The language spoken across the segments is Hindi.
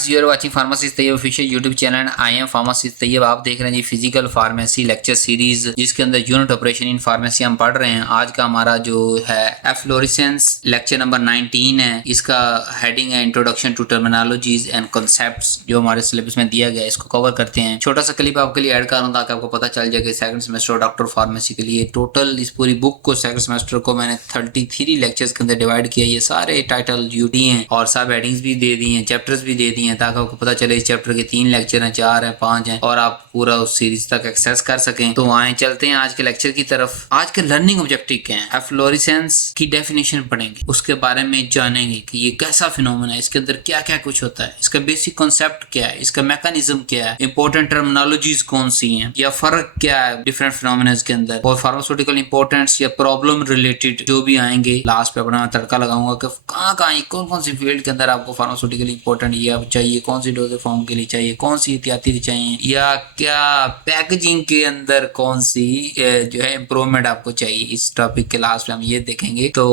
Guys, you are watching pharmacist Tayyab official YouTube channel. I am pharmacist Tayyab. आप देख रहे हैं जी फिजिकल फार्मेसी लेक्चर सीरीज, जिसके अंदर यूनिट ऑपरेशन इन फार्मेसी हम पढ़ रहे हैं। आज का हमारा जो है एफ्लोरेसेंस लेक्चर नंबर 19 है। इसका हेडिंग है introduction to terminologies and concepts, जो हमारे सिलेबस में दिया गया है। इसको कवर करते हैं। छोटा सा क्लिप आपके लिए ऐड कर रहा हूं ताकि आपको पता चल जाए कि सेकंड सेमेस्टर डॉक्टर फार्मेसी के लिए टोटल इस पूरी बुक को सेकंड सेमेस्टर को मैंने 33 लेक्चर्स के अंदर डिवाइड किया। ये सारे टाइटल यूटी हैं और सब हेडिंग्स भी दे दी हैं, चैप्टर्स भी दे दिए हैं, ताकि आपको पता चले इस चैप्टर के 3 लेक्चर हैं, 4 हैं, 5 हैं और आप पूरा उस सीरीज तक एक्सेस कर सकें। तो आए चलते हैं आज के लेक्चर की तरफ। आज के लर्निंग ऑब्जेक्टिव क्या है? एफ्लोरेसेंस की डेफिनेशन पढ़ेंगे, उसके बारे में जानेंगे कि ये कैसा फिनोमेना है, इसके अंदर क्या क्या कुछ होता है, इसका बेसिक कॉन्सेप्ट क्या है, इसका मैकेनिज्म क्या है, इंपॉर्टेंट टर्मिनोलॉजीज कौन सी हैं, या फर्क क्या है डिफरेंट फिनोमेना के अंदर, और फार्मास्यूटिकल इंपॉर्टेंस या प्रॉब्लम रिलेटेड जो भी आएंगे। लास्ट पे अपना तड़का लगाऊंगा कि कहाँ कौन कौन सी फील्ड के अंदर आपको फार्मास्यूटिकल इंपॉर्टेंट ये चाहिए, कौन सी डोज फॉर्म के लिए चाहिए, कौन सी एहतियाती चाहिए, या क्या पैकेजिंग के अंदर कौन सी जो है इम्प्रूवमेंट आपको चाहिए। इस टॉपिक के लास्ट में हम ये देखेंगे। तो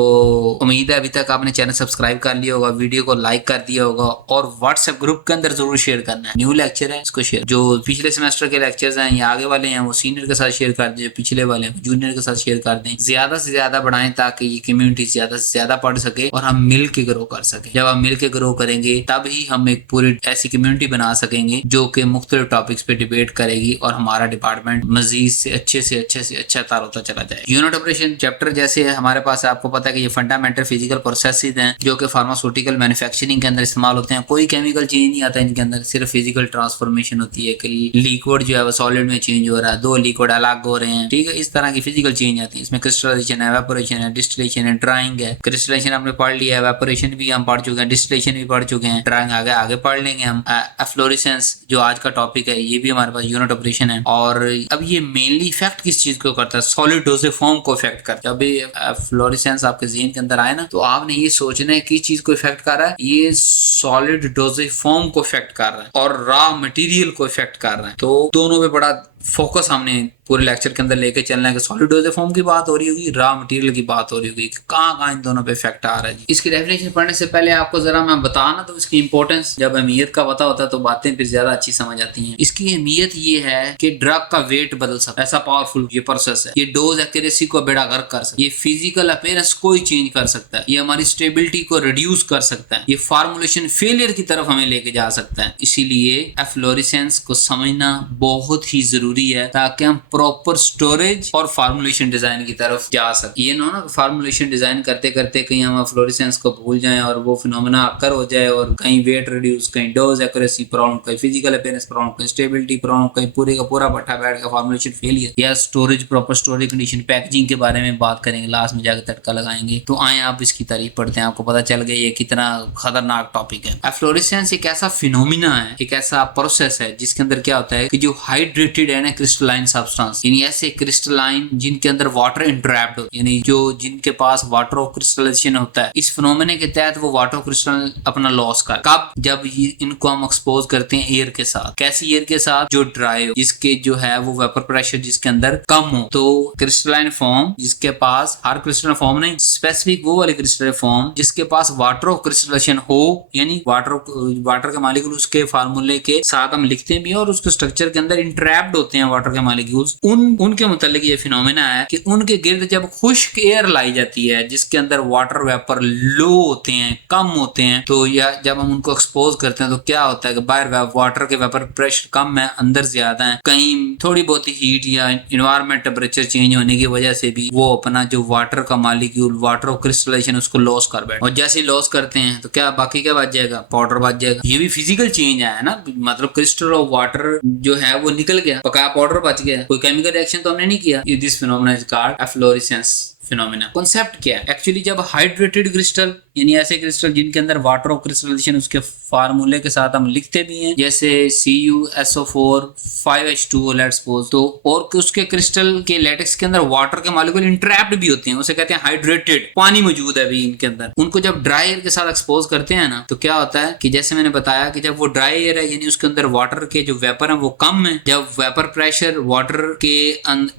उम्मीद है अभी तक आपने चैनल सब्सक्राइब कर लिया होगा, वीडियो को लाइक कर दिया होगा और व्हाट्सएप ग्रुप के अंदर जरूर शेयर करना है। न्यू लेक्चर है, इसको शेयर। जो पिछले सेमेस्टर के लेक्चर्स हैं या आगे वाले हैं वो सीनियर के साथ शेयर कर दें, पिछले वाले हैं जूनियर के साथ शेयर कर दें। ज्यादा से ज्यादा बढ़ाएं ताकि ये कम्युनिटी ज्यादा से ज्यादा पढ़ सके और हम मिल के ग्रो कर सके। जब हम मिल के ग्रो करेंगे तब ही हम एक पूरी ऐसी कम्युनिटी बना सकेंगे जो कि मुख्तलिफ टॉपिक्स पे डिबेट करेगी और हमारा डिपार्टमेंट मजीद से अच्छा तार होता चला जाए। यूनिट ऑपरेशन चैप्टर जैसे हमारे पास है, आपको पता है कि ये फंडामेंटल फिजिकल प्रोसेसेस हैं जो कि फार्मास्यूटिकल मैन्युफैक्चरिंग के अंदर इस्तेमाल होते हैं। कोई केमिकल चेंज नहीं आता इनके अंदर, सिर्फ फिजिकल ट्रांसफॉर्मेशन होती है कि लिक्विड जो है वो सॉलिड में चेंज हो रहा है, 2 लिक्विड अलग हो रहे हैं, ठीक है। इस तरह की फिजिकल चेंज आती है। इसमें क्रिस्टलाइजेशन है, एवापोरेशन है, डिस्टिलेशन है, ड्राइंग है। क्रिस्टलाइजेशन हमने पढ़ लिया है, एवापोरेशन भी हम पढ़ चुके हैं, डिस्टिलेशन भी पढ़ चुके हैं, ड्राइंग आगे पढ़ लेंगे हम। एफ्लोरेसेंस जो आज का टॉपिक है ये भी हमारे पास यूनिट ऑपरेशन है। और अब ये मेनली इफेक्ट किस चीज को करता है? सॉलिड डोसेज फॉर्म को इफेक्ट करता है। जब एफ्लोरेसेंस आपके ज़हन के अंदर आए ना तो आपने ये सोचना है किस चीज को इफेक्ट कर रहा है। ये सॉलिड डोसेज फॉर्म को इफेक्ट कर रहा है और रॉ मटेरियल को इफेक्ट कर रहा है। तो दोनों पे बड़ा फोकस हमने पूरे लेक्चर के अंदर लेके चलना है कि सॉलिड डोसेज फॉर्म की बात हो रही होगी, रॉ मटेरियल की बात हो रही होगी, कहाँ इन दोनों पे इफेक्ट आ रहा है। इसकी डेफिनेशन पढ़ने से पहले आपको जरा मैं बताना तो इसकी इंपॉर्टेंस, जब अहमियत का पता होता है तो बातें फिर ज्यादा अच्छी समझ आती हैं। इसकी अहमियत ये है कि ड्रग का वेट बदल सकता है, ऐसा पावरफुल ये प्रोसेस है। ये डोज एक्यूरेसी को बेड़ा गर्क कर सकता है, ये फिजिकल अपीयरेंस को ही चेंज कर सकता है, ये हमारी स्टेबिलिटी को रिड्यूस कर सकता है, ये फार्मूलेशन फेलियर की तरफ हमें लेके जा सकता है। इसीलिए एफ्लोरेसेंस को समझना बहुत ही जरूरी है ताकि हम प्रॉपर स्टोरेज और फार्मूलेशन डिजाइन की तरफ जा सके। ये ना फार्मूलेशन डिजाइन करते करते कहीं हम फ्लोरेसेंस को भूल जाएं और वो फिनोमेना अकर हो जाए और कहीं वेट रिड्यूस, कहीं डोज एक्यूरेसी प्रॉब्लम, कहीं फिजिकल अपीयरेंस प्रॉब्लम, कहीं स्टेबिलिटी प्रॉब्लम, कहीं पूरे का पूरा भट्ठा बैठ का फार्मूलेशन फेलियर, या storage proper storage condition, packaging के बारे में बात करेंगे, लास्ट में जाकर तड़का लगाएंगे। तो आए आप इसकी तारीफ पढ़ते हैं, आपको पता चल गया ये कितना खतरनाक टॉपिक है। एफ्लोरेसेंस एक ऐसा फिनोमिना है, एक ऐसा प्रोसेस है जिसके अंदर क्या होता है कि जो हाइड्रेटेड है ना क्रिस्टलाइन सब्सटेंस, यानी ऐसे क्रिस्टलाइन जिनके अंदर वाटर इंट्रैप्ड हो, यानी जो जिनके पास वाटर ऑफ क्रिस्टलाइजेशन होता है, इस फिनोमेना के तहत वो वाटर क्रिस्टल अपना लॉस कर। कब? जब इनको हम एक्सपोज करते हैं एयर के साथ। कैसी एयर के साथ? जो ड्राई हो, जिसके जो है वो वेपर प्रेशर जिसके अंदर कम हो। तो क्रिस्टलाइन फॉर्म जिसके पास, हर क्रिस्टलाइन फॉर्म नहीं, स्पेसिफिक वो वाली क्रिस्टलाइन फॉर्म जिसके पास वाटर ऑफ क्रिस्टलाइजेशन हो, यानी वाटर के मालिक्यूल उसके फार्मूले के साथ हम लिखते भी हैं और उसके स्ट्रक्चर के अंदर इंट्रैप्ड होते हैं वाटर के मालिक्यूल्स। उनके मुतालिक ये फिनोमेना है कि उनके गिर्द जब खुश्क एयर लाई जाती है जिसके अंदर वाटर वेपर लो होते हैं, कम होते हैं, तो या जब हम उनको एक्सपोज करते हैं तो क्या होता है कि बाहर वाटर के वेपर प्रेशर कम है, अंदर ज्यादा है, कहीं थोड़ी बहुत हीट या इन्वायरमेंट टेम्परेचर चेंज होने की वजह से भी वो अपना जो वाटर का मालिक्यूल, वाटर ऑफ क्रिस्टलाइजेशन, उसको लॉस कर बैठे। और जैसे लॉस करते हैं तो क्या बाकी क्या बच जाएगा? पाउडर बच जाएगा। ये भी फिजिकल चेंज है ना, मतलब क्रिस्टल ऑफ वाटर जो है वो निकल गया, पकाया पाउडर बच गया, कोई केमिकल रिएक्शन तो हमने नहीं किया। This phenomena is called efflorescence phenomena. Concept क्या है? एक्चुअली जब हाइड्रेटेड क्रिस्टल, यानी ऐसे क्रिस्टल जिनके अंदर वाटर ऑफ क्रिस्टलाइजेशन उसके फार्मूले के साथ हम लिखते भी हैं, जैसे CuSO4 5H2O लेट्स सपोज, तो और उसके क्रिस्टल के लेटेक्स के अंदर वाटर के मॉलिक्यूल इंट्रैप्ड भी होते हैं, उसे कहते हैं हाइड्रेटेड, पानी मौजूद है भी इनके अंदर। उनको जब ड्राई एयर के साथ एक्सपोज करते हैं ना तो क्या होता है कि जैसे मैंने बताया कि जब वो ड्राई एयर है, यानी उसके अंदर वाटर के जो वेपर है वो कम है, जब वेपर प्रेशर वाटर के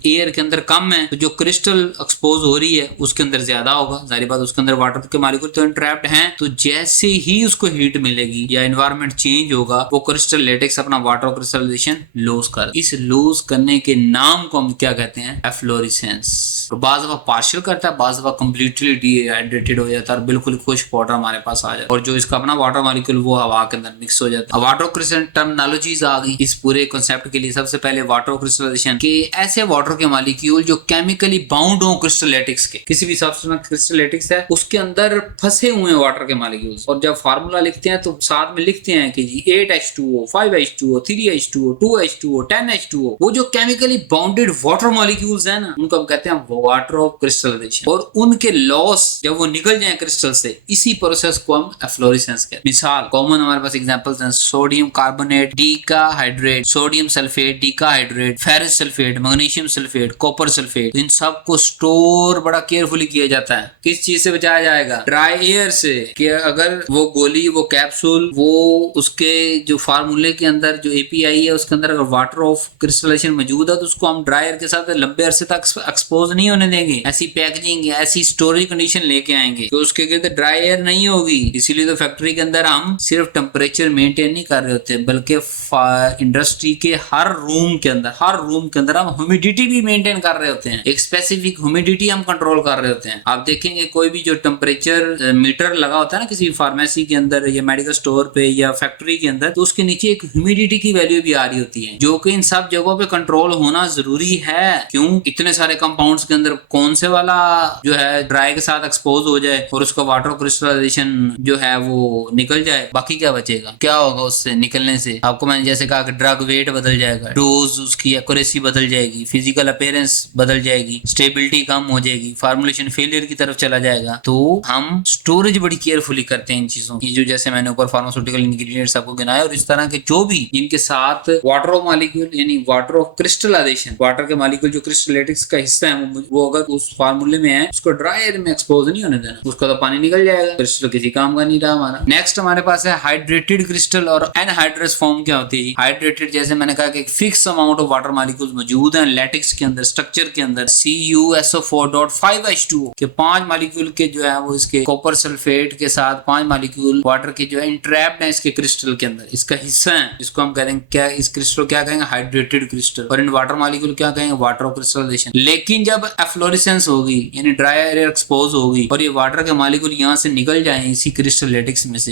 एयर के अंदर कम है तो जो क्रिस्टल एक्सपोज हो रही है उसके अंदर ज्यादा होगा, जाहिर बात उसके अंदर वाटर के मॉलिक्यूल तो इंट्रैप्ड हैं, तो जैसे ही उसको हीट मिलेगी या एनवायरनमेंट चेंज होगा वो क्रिस्टल लेटेक्स अपना वाटर क्रिस्टलाइजेशन लूज कर, इस लूज करने के नाम को हम क्या कहते हैं, एफ्लोरेसेंस। तो बाज़ दफा पार्शियल करता है, बाज़ दफा कंप्लीटली डिहाइड्रेटेड हो जाता है और बिल्कुल खुश्क पाउडर हमारे पास आ जाता है, और जो इसका अपना वाटर मॉलिक्यूल वो हवा के अंदर मिक्स हो जाता है। वाटर क्रिस्टल टर्मिनोलॉजीज आ गई इस पूरे कॉन्सेप्ट के लिए। सबसे पहले वाटर क्रिस्टलाइजेशन के ऐसे वाटर के मॉलिक्यूल जो केमिकली बाउंड हो क्रिस्टल लेटेक्स के, किसी भी सब्सटेंस में क्रिस्टल लेटेक्स है उसके अंदर फंसे हुए हैं वाटर के मॉलिक्यूल्स, और जब फार्मूला लिखते हैं तो साथ में लिखते हैं कि जी 8H2O 5H2O 3H2O 2H2O 10H2O, वो जो केमिकली बाउंडेड वाटर मॉलिक्यूल्स है ना उनको हम कहते हैं वाटर ऑफ क्रिस्टलाइजेशन, और उनके लॉस जब वो निकल जाए क्रिस्टल से, इसी प्रोसेस को हम एफ्लोरेसेंस कहते हैं। मिसाल कॉमन हमारे पास एग्जांपल्स हैं, sodium carbonate decahydrate, sodium sulphate decahydrate, ferrous sulphate, magnesium sulphate, copper sulphate, इन सब को स्टोर बड़ा केयरफुली किया जाता है। किस चीज से बचाया जाएगा, ड्राई एयर से, कि अगर वो गोली वो कैप्सूल वो उसके जो फार्मूले के अंदर जो एपीआई है उसके अंदर अगर वाटर ऑफ क्रिस्टलाइजेशन मौजूद है तो उसको हम ड्राई एयर के साथ लंबे अरसे तक एक्सपोज नहीं होने देंगे, ऐसी पैकेजिंग ऐसी स्टोरेज कंडीशन लेके आएंगे तो उसके गिर्द ड्राई एयर नहीं होगी। इसीलिए तो फैक्ट्री के अंदर हम सिर्फ टेम्परेचर मेंटेन नहीं कर रहे होते बल्कि इंडस्ट्री के हर रूम के अंदर हम ह्यूमिडिटी भी मेंटेन कर रहे होते हैं, एक स्पेसिफिक ह्यूमिडिटी हम कंट्रोल कर रहे होते हैं। आप देखेंगे कोई भी जो टेम्परेचर मीटर लगा होता है ना किसी फार्मेसी के अंदर या मेडिकल स्टोर पे या फैक्ट्री के अंदर, तो उसके नीचे एक ह्यूमिडिटी की वैल्यू भी आ रही होती है, जो कि इन सब जगहों पे कंट्रोल होना जरूरी है। क्यों, इतने सारे कंपाउंड्स के अंदर कौन से वाला जो है ड्राई के साथ एक्सपोज हो जाए और उसका वाटर क्रिस्टलाइजेशन जो है वो निकल जाए, बाकी क्या बचेगा, क्या होगा उससे निकलने से। आपको मैंने जैसे कहा कि ड्रग वेट बदल जाएगा, डोज उसकी एक्यूरेसी बदल जाएगी, फिजिकल अपीयरेंस बदल जाएगी, स्टेबिलिटी कम हो जाएगी, फार्मूलेशन फेलियर की तरफ चला जाएगा। तो हम स्टोरेज बड़ी केयरफुली करते हैं इन चीजों की, जो जैसे मैंने ऊपर फार्मास्यूटिकल इंग्रेडिएंट्स आपको गिनाया, और इस तरह के जो भी जिनके साथ वाटर ऑफ मॉलिक्यूल यानी वाटर ऑफ क्रिस्टलाइजेशन, वाटर के मॉलिक्यूल जो क्रिस्टलेटिक्स का हिस्सा है वो अगर उस फार्मूले में है उसको ड्राई एयर में एक्सपोज नहीं होने देना, उसका तो पानी निकल जाएगा, क्रिस्टल किसी काम का नहीं रहा हमारा। नेक्स्ट हमारे पास है हाइड्रेटेड क्रिस्टल और एनहाइड्रस फॉर्म। क्या होती है हाइड्रेटेड, जैसे मैंने कहा कि एक fix amount of water molecules मौजूद हैं लैटिक्स के अंदर, स्ट्रक्चर के अंदर CuSO4.5H2O के 5 मॉलिक्यूल के जो है वो इसके कॉपर सल्फेट के साथ 5 मॉलिक्यूल वाटर के जो है इंट्रैप्ड है इसके क्रिस्टल के अंदर, इसका हिस्सा है, इसको हम कहेंगे क्या, इस क्रिस्टल क्या कहेंगे हाइड्रेटेड क्रिस्टल, और इन वाटर मॉलिक्यूल क्या कहेंगे वाटर ऑफ क्रिस्टलाइजेशन। लेकिन जब एफ्लोरेसेंस होगी यानी ड्राई एयर एक्सपोज होगी और ये वाटर के मॉलिक्यूल यहाँ से निकल जाए इसी क्रिस्टल लेटिक्स में से,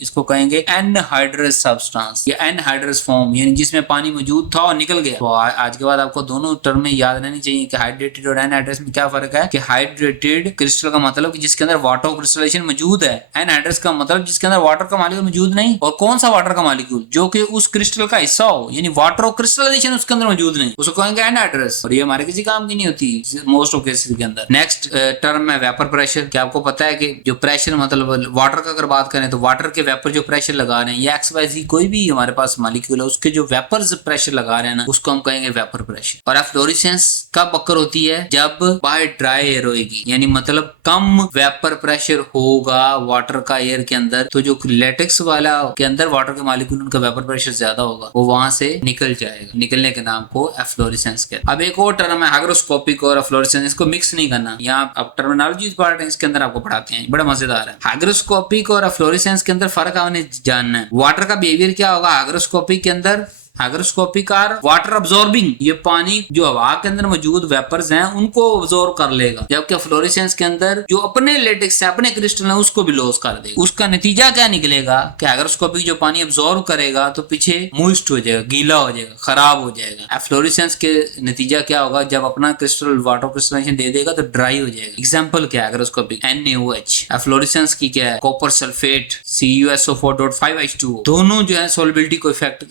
इसको कहेंगे एनहाइड्रस सब्सटेंस या एनहाइड्रस फॉर्म, यानी जिसमें पानी मौजूद था और निकल गया। तो आज के बाद आपको दोनों टर्म में याद रहनी चाहिए कि हाइड्रेटेड और एनहाइड्रस में क्या फर्क है, कि हाइड्रेटेड क्रिस्टल का मतलब कि जिसके अंदर वाटर ऑफ क्रिस्टलाइजेशन मौजूद है, एनहाइड्रस का मतलब जिसके अंदर वाटर का मॉलिक्यूल मौजूद नहीं, और कौन सा वाटर का मॉलिक्यूल जो कि उस क्रिस्टल का हिस्सा हो यानी वाटर ऑफ क्रिस्टलाइजेशन उसके अंदर मौजूद नहीं, उसको कहेंगे एनहाइड्रस, और ये हमारे किसी काम की नहीं होती मोस्ट ऑफ केसेस के अंदर। नेक्स्ट टर्म है वेपर प्रेशर। क्या आपको पता है कि जो प्रेशर मतलब वाटर का अगर बात करें तो वाटर के वेपर जो प्रेशर लगा रहे हैं या XYZ कोई भी हमारे पास मॉलिक्यूल है उसके जो वेपर्स प्रेशर लगा रहे हैं ना उसको हम कहेंगे वेपर प्रेशर। और एफ्लोरेसेंस कब अक्कर होती है, जब बाहर ड्राई एयर होगी यानी मतलब कम वेपर प्रेशर होगा वाटर का एयर के अंदर, तो जो लेटेक्स वाला के अंदर वाटर के मॉलिक्यूल उनका वेपर प्रेशर ज्यादा होगा वो वहां से निकल जाएगा, निकलने के नाम को एफ्लोरेसेंस कहते हैं। अब एक और टर्म है हाइग्रोस्कोपिक और एफ्लोरेसेंस, इसको मिक्स नहीं करना, यहाँ अब टर्मिनोलॉजी पार्ट है इसके अंदर आपको पढ़ाते हैं, बड़ा मजेदार है। हाइग्रोस्कोपिक और एफ्लोरेसेंस के अंदर फर्क आपने जानना है। वाटर का बिहेवियर क्या होगा हाइग्रोस्कोपिक के अंदर, हाइग्रोस्कोपिक आर वाटर अब्सॉर्बिंग, ये पानी जो हवा के अंदर मौजूद वेपर्स हैं उनको अब्सॉर्ब कर लेगा, जबकि फ्लोरेसेंस के अंदर जो अपने लेटेक्स है अपने क्रिस्टल है उसको भी लॉस कर देगा। उसका नतीजा क्या निकलेगा कि हाइग्रोस्कोपिक जो पानी अब्सॉर्ब करेगा तो पीछे मॉइस्ट हो जाएगा, गीला हो जाएगा, खराब हो जाएगा। फ्लोरेसेंस के नतीजा क्या होगा, जब अपना क्रिस्टल वाटर क्रिस्टलाइजेशन दे देगा तो ड्राई हो जाएगा। एग्जाम्पल क्या है हाइग्रोस्कोपिक NaOH, फ्लोरेसेंस की क्या है कॉपर सल्फेट CuSO4.5H2O, दोनों जो है सोलबिलिटी को इफेक्ट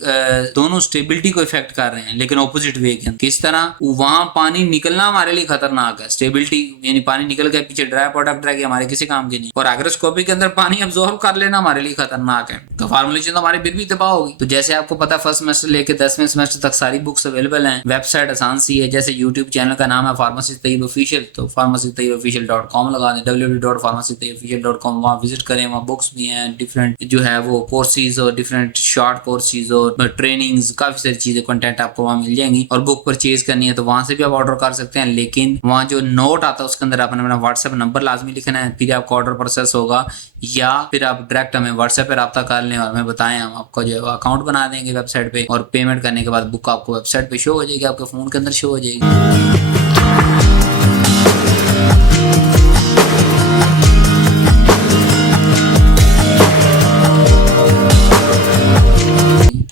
दोनों स्टेबिलिटी को इफेक्ट कर रहे हैं लेकिन ऑपोजिट वे के। किस तरह, वहां पानी निकलना हमारे लिए खतरनाक है, स्टेबिलिटी यानी पानी निकल गया पीछे ड्राई प्रोडक्ट रह गया हमारे किसी काम के नहीं, और हाइग्रोस्कोपिक के अंदर पानी अब्सॉर्ब कर लेना हमारे लिए खतरनाक है, तो फार्मूलेशन तो हमारी फिर भी तबाह होगी। तो जैसे आपको पता फर्स्ट सेमेस्टर लेके 10वें सेमेस्टर तक सारी बुक्स अवेलेबल हैं, वेबसाइट आसान सी है, जैसे यूट्यूब चैनल का नाम है फार्मेसिस्ट तैयब ऑफिशियल, तो pharmacisttayyibofficial.com लगा दें, www.pharmacisttayyibofficial.com, वहां विजिट करें, वहां बुक्स भी हैं डिफरेंट जो है वो कोर्सेज और डिफरेंट शॉर्ट कोर्सेज और ट्रेनिंग्स थिंग्स, काफी सारी चीजें कंटेंट आपको वहां मिल जाएंगी। और बुक परचेज करनी है तो वहां से भी आप ऑर्डर कर सकते हैं, लेकिन वहां जो नोट आता है उसके अंदर आपने अपना व्हाट्सएप नंबर लाजमी लिखना है, फिर आपका ऑर्डर प्रोसेस होगा, या फिर आप डायरेक्ट हमें व्हाट्सएप पे रब्ता कर लें और हमें बताएं, हम आपका जो है अकाउंट बना देंगे वेबसाइट पे, और पेमेंट करने के बाद बुक आपको वेबसाइट पे शो हो जाएगी, आपके फोन के अंदर शो हो जाएगी।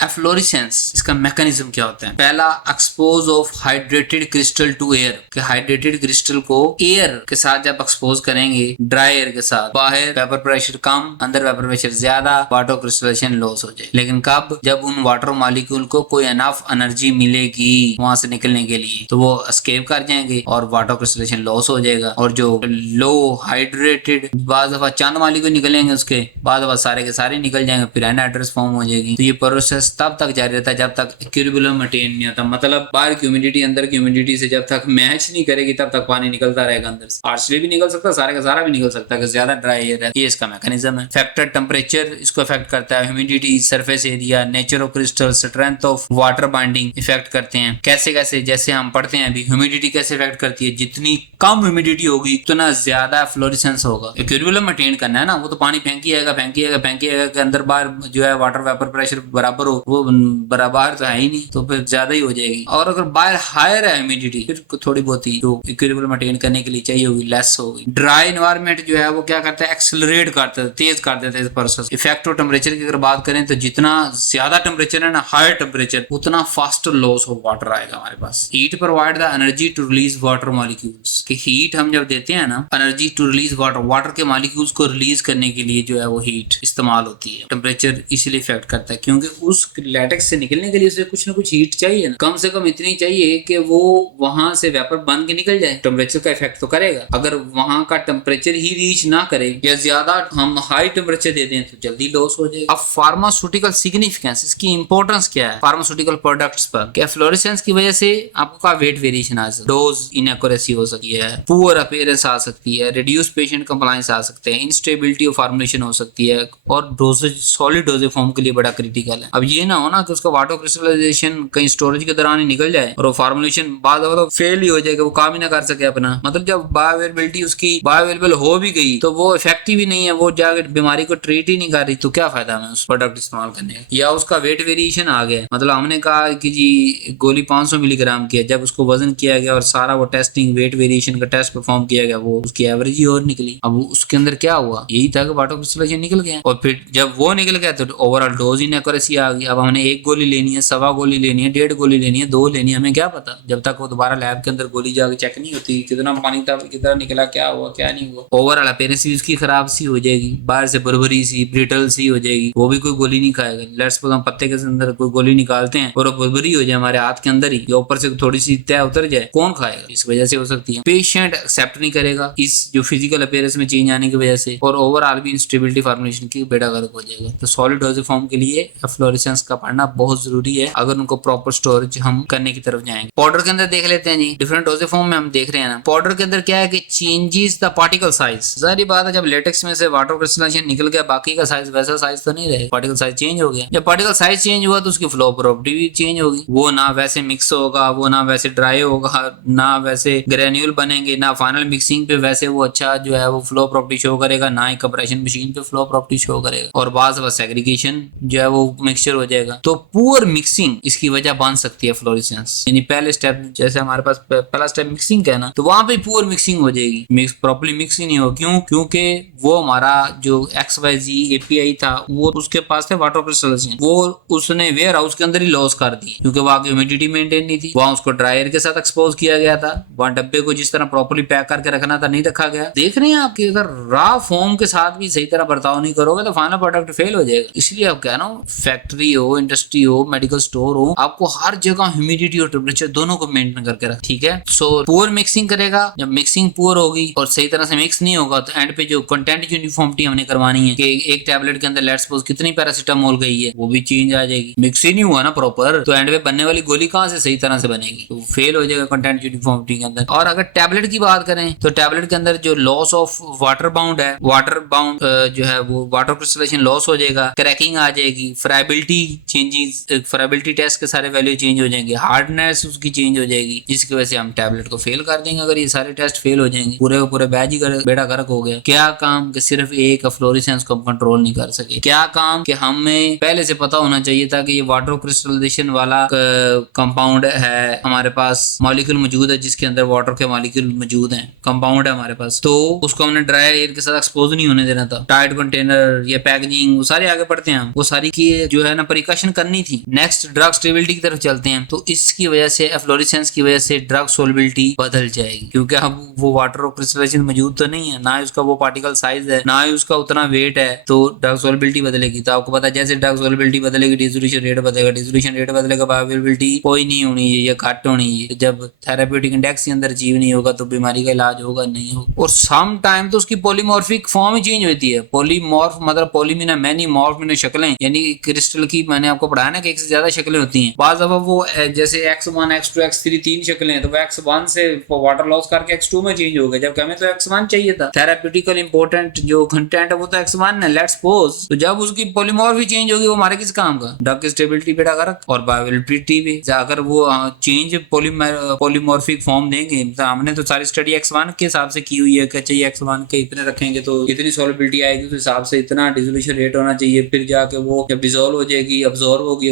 एफ्लोरेसेंस, इसका मैकेनिज्म क्या होता है? पहला, expose of hydrated crystal to air, कि हाइड्रेटेड क्रिस्टल को एयर के साथ जब एक्सपोज करेंगे, ड्राई एयर के साथ, बाहर वेपर प्रेशर कम, अंदर वेपर प्रेशर ज्यादा, वाटर क्रिस्टलेशन लॉस हो जाए। लेकिन कब? जब उन वाटर मॉलिक्यूल को कोई एनफ एनर्जी मिलेगी वहां से निकलने के लिए, तो वो एस्केप कर जाएंगे और वाटर क्रिस्टलेशन लॉस हो जाएगा। और जो लो हाइड्रेटेड, बाद दफा चंद मॉलिक्यूल निकलेंगे, उसके बाद दफा सारे के सारे निकल जाएंगे, फिर एनहाइड्रेट्स फॉर्म हो जाएगी। तो ये प्रोसेस तब तक जारी रहता है जब तक इक्विलिब्रियम मेंटेन नहीं होता, मतलब बाहर की ह्यूमिडिटी अंदर की ह्यूमिडिटी से जब तक मैच नहीं करेगी तब तक पानी निकलता रहेगा अंदर से। पार्शियली भी निकल सकता है, सारे का सारा भी निकल सकता है, ज्यादा ड्राई एयर है। ये इसका मैकेनिज्म है। फैक्टर टेम्परेचर इसको इफेक्ट करता है, humidity, surface area, nature of crystal, strength of water binding effect करते हैं। कैसे कैसे? जैसे हम पढ़ते हैं अभी, ह्यूमिडिटी कैसे इफेक्ट करती है, जितनी कम ह्यूमिडिटी होगी उतना ज्यादा फ्लोरेसेंस होगा। इक्विलिब्रियम मेंटेन करना है ना, वो तो पानी फेंकी आएगा के अंदर बाहर जो है वाटर वेपर प्रेशर बराबर हो, वो बराबर तो है ही नहीं, तो फिर ज्यादा ही हो जाएगी। और अगर बाहर हायर है ह्यूमिडिटी, फिर थोड़ी बहुत ही जो इक्विलिब्रियम मेंटेन करने के लिए चाहिए होगी लेस होगी। ड्राई एनवायरनमेंट जो है वो क्या करता है? एक्सेलरेट करता है, तेज कर देता है प्रोसेस। इफेक्ट ऑफ टेम्परेचर की अगर बात करें तो जितना ज्यादा टेम्परेचर है ना, हायर टेम्परेचर, उतना फास्टर लॉस ऑफ वाटर आएगा हमारे पास। Heat provide the energy to release water molecules, कि हीट हम जब देते हैं ना, energy to release water, water के मॉलिक्यूल्स को रिलीज करने के लिए जो है वो हीट इस्तेमाल होती है। टेम्परेचर इसलिए इफेक्ट करता है क्योंकि उस लैटेक्स से निकलने के लिए उसे कुछ ना कुछ हीट चाहिए ना, कम से कम इतनी चाहिए कि वो वहां से वेपर बन के निकल जाए। टेम्परेचर का इफेक्ट तो करेगा। अगर वहां का टेम्परेचर ही रीच ना करे या ज्यादा हम हाई टेम्परेचर दे दें तो जल्दी लॉस हो जाएगा। अब फार्मास्यूटिकल सिग्निफिकेंस, इसकी इंपॉर्टेंस क्या है फार्मास्यूटिकल प्रोडक्ट्स पर? क्या फ्लोरेसेंस की वजह से आपका वेट वेरिएशन आ सकता है, डोज इनएक्यूरेसी हो सकती है, पुअर अपीयरेंस आ सकती है, रिड्यूस पेशेंट कंप्लायंस आ सकते हैं, इंस्टेबिलिटी ऑफ फॉर्मुलेशन हो सकती है, और डोजेज सॉलिड डोजेज फॉर्म के लिए बड़ा क्रिटिकल है। अब ये ना हो ना कि उसका वाटर क्रिस्टलाइजेशन कहीं स्टोरेज के दौरान ही निकल जाए और वो फार्मुलेशन बाद तो फेल ही हो जाएगा, वो काम ही ना कर सके अपना। मतलब जब बायोअवेलेबिलिटी उसकी बायोअवेलेबल हो भी गई तो वो इफेक्टिव ही नहीं है, वो जाकर बीमारी को ट्रीट ही नहीं कर रही, तो क्या फायदा हमें उस प्रोडक्ट इस्तेमाल करने का। या उसका वेट वेरिएशन आ गया, मतलब हमने कहा कि जी गोली 500 मिलीग्राम की है, जब उसको वजन किया गया और सारा वो टेस्टिंग वेट वेरिएशन का टेस्ट परफॉर्म किया गया, वो उसकी एवरेज ही और निकली। अब उसके अंदर क्या हुआ? यही था कि वाटर क्रिस्टलाइजेशन निकल गया, और फिर जब वो निकल गया तो ओवरऑल डोज इनएक्यूरेसी आ गई। अब हमने 1 गोली लेनी है, 1.25 गोली लेनी है, 1.5 गोली लेनी है, 2 लेनी है, हमें क्या पता जब तक वो दोबारा लैब के अंदर गोली जाके चेक नहीं होती कितना पानी था, कितना निकला, क्या हुआ क्या नहीं हुआ। ओवरऑल अपीयरेंस भी उसकी खराब सी हो जाएगी, बाहर से बुरबुरी सी, ब्रिटल सी हो जाएगी, वो भी कोई गोली नहीं खाएगा। लेट्स सपोज हम पत्ते के अंदर कोई गोली निकालते हैं और वो बुरबुरी हो जाए हमारे हाथ के अंदर ही, या ऊपर से थोड़ी सी तय उतर जाए, कौन खाएगा? इस वजह से हो सकती है। पेशेंट एक्सेप्ट नहीं करेगा इस जो फिजिकल अपीयरेंस में चेंज आने की वजह से, और ओवरऑल भी इंस्टेबिलिटी फॉर्मुलेशन की बेड़ा गर्क हो जाएगा। तो सॉलिड डोजेज फॉर्म के लिए फ्लोरेसेंस का पढ़ना बहुत जरूरी है अगर उनको प्रॉपर स्टोरेज हम करने की तरफ जाएंगे। पाउडर के अंदर देख लेते हैं जी, डिफरेंट डोजेज फॉर्म में हम देख रहे हैं ना। पाउडर के अंदर क्या है कि चेंजेस द पार्टिकल साइज। जाहिर बात है जब लेटेक्स में से वाटर क्रिस्टलाइजेशन निकल गया, बाकी का साइज वैसा साइज तो नहीं रहे, पार्टिकल साइज चेंज हो गया। जब पार्टिकल साइज चेंज हुआ तो उसकी फ्लो प्रॉपर्टी भी चेंज होगी, वो ना वैसे मिक्स होगा, वो ना वैसे ड्राई होगा, ना वैसे ग्रेन्यूल बनेंगे, ना फाइनल मिक्सिंग पे वैसे वो अच्छा जो है वो फ्लो प्रॉपर्टी शो करेगा, ना ही कंप्रेशन मशीन पे फ्लो प्रॉपर्टी शो करेगा, और बाद में सेग्रीगेशन जो है वो मिक्सचर हो जाएगा। तो पुअर मिक्सिंग इसकी वजह बन सकती है फ्लोरेसेंस। यानी पहले स्टेप जैसे हमारे पास पहला स्टेप मिक्सिंग का है ना, तो वहां पे पुअर मिक्सिंग हो जाएगी, मिक्स प्रॉपर्ली मिक्स ही नहीं हो। क्यों? क्योंकि वो हमारा जो XYZ API था वो उसके पास थे वाटर क्रिस्टलाइजेशन, वो उसने वेयर हाउस के अंदर ही लॉस कर दी क्योंकि वहां की ह्यूमिडिटी मेंटेन नहीं थी, वहां उसको ड्राई एयर के साथ एक्सपोज किया गया था, वहां डब्बे को जिस तरह प्रॉपर्ली पैक करके रखना था नहीं रखा गया। देख रहे हैं आपके अगर रॉ फॉर्म के साथ भी सही तरह बर्ताव नहीं करोगे तो फाइनल प्रोडक्ट फेल हो जाएगा। इसलिए आप कह रहा हूँ फैक्ट्री हो, इंडस्ट्री हो, मेडिकल स्टोर हो, आपको हर जगह ह्यूमिडिटी और टेम्परेचर दोनों को मेंटेन करके रख, ठीक है। सो पुअर मिक्सिंग करेगा, जब मिक्सिंग पुअर होगी और सही तरह से मिक्स नहीं होगा तो एंड पे जो कंटेंट यूनिफॉर्मिटी हमने करवानी है कि एक टैबलेट के अंदर लेट्स सपोज कितनी पैरासीटामोल गई है, वो भी चेंज आ जाएगी। मिक्स ही नहीं हुआ ना प्रॉपर, तो एंड पे बनने वाली गोली कहां से सही तरह से बनेगी, तो फेल हो जाएगा कंटेंट यूनिफॉर्मिटी के अंदर। और अगर टैबलेट की बात करें तो टैबलेट के अंदर जो लॉस ऑफ वाटर बाउंड है, वाटर बाउंड जो है वो वाटर क्रिस्टलाइजेशन लॉस हो जाएगा, क्रैकिंग आ जाएगी, फ्राइबिलिटी चेंजेस, फ्राइबिलिटी टेस्ट के सारे वैल्यू चेंज हो जाएंगे, हार्डनेस उसकी चेंज हो जाएगी, जिसकी वजह से हम टैबलेट को फेल कर देंगे। अगर ये सारे टेस्ट फेल हो जाएंगे, पूरे का पूरे बैच ही बेड़ा गर्क हो गया। क्या काम कि सिर्फ एक फ्लोरेसेंस को कंट्रोल नहीं कर सके, क्या काम कि हमें पहले से पता होना चाहिए था कि ये वाटर क्रिस्टलाइजेशन वाला कंपाउंड है, हमारे पास मॉलिक्यूल मौजूद है जिसके अंदर वाटर के मॉलिक्यूल मौजूद हैं, कंपाउंड है हमारे पास, तो उसको हमने ड्राई एयर के साथ एक्सपोज नहीं होने देना था। टाइट कंटेनर या पैकेजिंग, वो सारे आगे बढ़ते हैं हम, वो सारी की जो है ना प्रिकॉशन करनी थी। नेक्स्ट ड्रग स्टेबिलिटी की तरफ चलते हैं। तो इसकी वजह से एफ्लोरेसेंस की वजह से ड्रग सोलबिलिटी बदल जाएगी, क्योंकि अब वो वाटर क्रिस्टलाइजेशन मौजूद तो नहीं है, ना ही उसका वो पार्टिकल साइज है, ना ही उसका उतना वेट है, तो ड्रग सोलबिलिटी बदलेगी। तो आपको पता है जैसे ड्रग सोलबिलिटी बदलेगी डिसोल्यूशन रेट बदलेगा, डिसोल्यूशन रेट बदलेगा, बायोअवेलेबिलिटी कोई नहीं होनी है या घट होनी है। जब थेराप्यूटिक इंडेक्स के अंदर अचीव नहीं होगा तो बीमारी का इलाज होगा नहीं होगा। और सम टाइम तो उसकी पॉलीमॉर्फिक फॉर्म ही चेंज होती है। पॉलीमॉर्फ मतलब पॉलीमिना मैनी मॉर्फ में शक्लें, यानी क्रिस्टल की मैंने आपको पढ़ाया ना कि एक से ज्यादा शक्लें होती हैं। बाज़ दफा वो जैसे x1 x2 x3 तीन शक्लें हैं, तो वो x1 से वाटर लॉस करके x2 में चेंज हो गया, जबकि हमें तो x1 चाहिए था। थेराप्यूटिकल इंपॉर्टेंट जो कंटेंट है वो तो x1 है, लेट्स सपोज। तो जब उसकी पॉलीमॉर्फ ही चेंज होगी, वो हमारे किस काम का? ड्रग की स्टेबिलिटी बेड़ा गर्क और बायोअवेलेबिलिटी भी। अगर वो चेंज पॉलीमॉर्फिक फॉर्म देंगे, तो हमने तो सारी स्टडी x1 के हिसाब से की हुई है कि चाहिए x1 के इतने रखेंगे तो इतनी सॉल्युबिलिटी आएगी, उस हिसाब से इतना डिसोल्यूशन रेट होना चाहिए, फिर जाके वो जब डिसॉल्व हो जाएगी, अब्सॉर्ब होगी,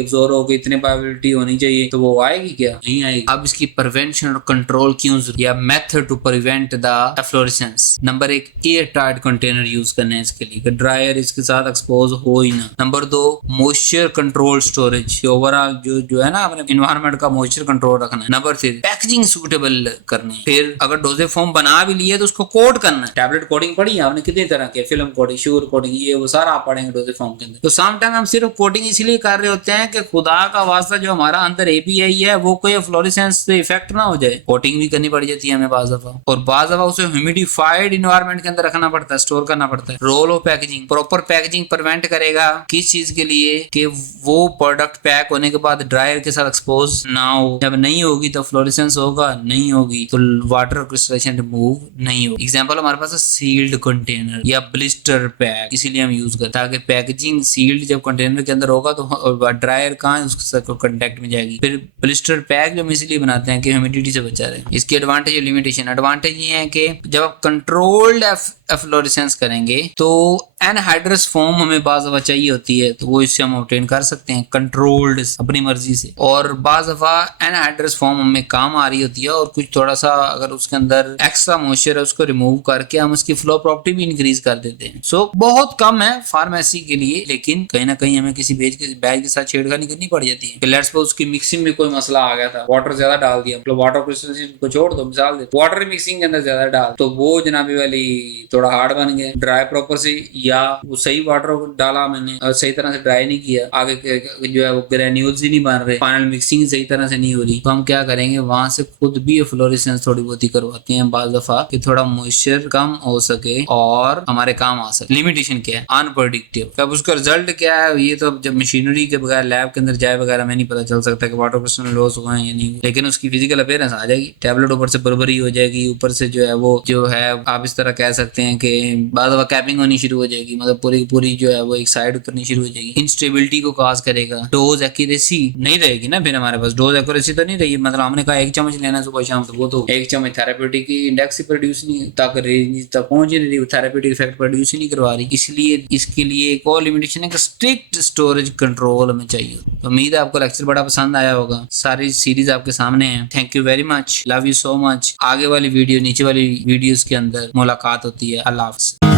इतनी बायोअवेलेबिलिटी होनी चाहिए, तो वो आएगी क्या? नहीं आएगी। अब इसकी प्रिवेंशन और कंट्रोल क्यों जरूरी है? Method to prevent the efflorescence. Number 1, air tight container use करने हैं इसके लिए, ड्रायर इसके साथ एक्सपोज हो ही ना। Number 2, moisture control storage, overall जो है ना अपने एनवायरनमेंट का मॉइस्चर कंट्रोल रखना है। नंबर 3, पैकेजिंग सूटेबल करनी है। फिर अगर डोजेज फॉर्म बना भी लिए तो उसको कोड करना है। टैबलेट कोडिंग पढ़ी है आपने कितनी तरह की, फिल्म कोडिंग, शुगर कोडिंग, ये वो सारा आप पढ़ेंगे डोजेज फॉर्म के अंदर। तो सम टाइम हम सिर्फ कोडिंग इसलिए कर रहे होते हैं कि खुदा का वास्ता जो हमारा अंदर एपीआई है वो कोई फ्लोरेसेंस से इफेक्ट ना हो जाए। कोटिंग भी करनी पड़ जाती है हमें बाज़ दफा, और बाज़ दफा उसे ह्यूमिडिफाइड एनवायरनमेंट के अंदर रखना पड़ता है, स्टोर करना पड़ता है। Role of packaging, proper packaging prevent करेगा किस चीज के लिए कि वो प्रोडक्ट पैक होने के बाद ड्रायर के साथ एक्सपोज ना हो। जब नहीं होगी तो फ्लोरेसेंस होगा, नहीं होगी तो वाटर क्रिस्टलाइजेशन रिमूव नहीं होगी। एग्जांपल हमारे पास है सील्ड कंटेनर या ब्लिस्टर पैक, इसीलिए हम यूज करते हैं ताकि पैकेजिंग सील्ड जब कंटेनर के अंदर होगा तो ड्रायर कहाँ है उसके साथ कांटेक्ट में जाएगी। फिर ब्लिस्टर पैक जो हम इसलिए बनाते हैं कि ह्यूमिडिटी से बचा रहे। इसकी एडवांटेज और लिमिटेशन। एडवांटेज ये है कि जब आप कंट्रोल्ड एफ्लोरेसेंस करेंगे तो एनहाइड्रस फॉर्म हमें बाज़ दफा चाहिए होती है, तो वो इससे हम ऑब्टेन कर सकते हैं कंट्रोल्ड अपनी मर्जी से। और बाज़ दफा एनहाइड्रस फॉर्म हमें काम आ रही होती है, और कुछ थोड़ा सा अगर उसके अंदर एक्स्ट्रा मॉइस्चर है उसको रिमूव करके हम उसकी फ्लो प्रॉपर्टी भी इंक्रीज कर देते हैं। सो बहुत कम है फार्मेसी के लिए, लेकिन कहीं ना कहीं हमें किसी बैच के साथ छेड़खानी करनी पड़ जाती है। लेट्स सपोज उसकी मिक्सिंग में कोई मसला आ गया था, वाटर ज्यादा डाल दिया, मतलब वाटर क्रिस्टलाइजेशन को छोड़ दो, मिसाल दे वाटर मिक्सिंग के अंदर ज्यादा डाल, तो वो जनाबी वाली थोड़ा हार्ड बन गया ड्राई प्रॉपर से, या वो सही वाटर डाला मैंने और सही तरह से ड्राई नहीं किया, आगे जो है वो ग्रेन्यूल्स ही नहीं बन रहे, फाइनल मिक्सिंग सही तरह से नहीं हो रही, तो हम क्या करेंगे वहां से खुद भी फ्लोरेसेंस थोड़ी बहुत ही करवाते हैं बाज़ दफा कि थोड़ा मॉइस्चर कम हो सके और हमारे काम आ सके। लिमिटेशन क्या है? अनप्रेडिक्टेबल। अब उसका रिजल्ट क्या है ये तो जब मशीनरी के बगैर लैब के अंदर जाए वगैरह में नहीं पता चल सकता कि वाटर क्रिस्टल लॉस हुआ है या नहीं, लेकिन उसकी फिजिकल अपीयरेंस आ जाएगी। टैबलेट ऊपर से बर्बरी हो जाएगी, ऊपर से जो है वो जो है आप इस तरह कह सकते हैं कि बाद दफा कैपिंग होनी शुरू हो जाएगी, मतलब पूरी जो है वो एक साइड उतरनी शुरू हो जाएगी। इंस्टेबिलिटी को काज करेगा। डोज एक्यूरेसी नहीं रहेगी ना, फिर हमारे पास डोज एक्यूरेसी तो नहीं रही, मतलब हमने कहा 1 चम्मच लेना सुबह शाम, तो वो तो 1 चम्मच थेराप्यूटिक की इंडेक्स ही प्रोड्यूस नहीं तक रेंज तक पहुंच ही नहीं रही, थेराप्यूटिक इफेक्ट प्रोड्यूस ही नहीं करवा रही। इसलिए इसके लिए एक और लिमिटेशन है कि स्ट्रिक्ट स्टोरेज कंट्रोल हमें चाहिए। तो उम्मीद है आपको लेक्चर बड़ा पसंद आया होगा। सारी सीरीज आपके सामने है। Thank you very much, love you so much. आगे वाली वीडियो नीचे वाली वीडियोस के अंदर मुलाकात होती है। अल्लाह हाफ़िज़।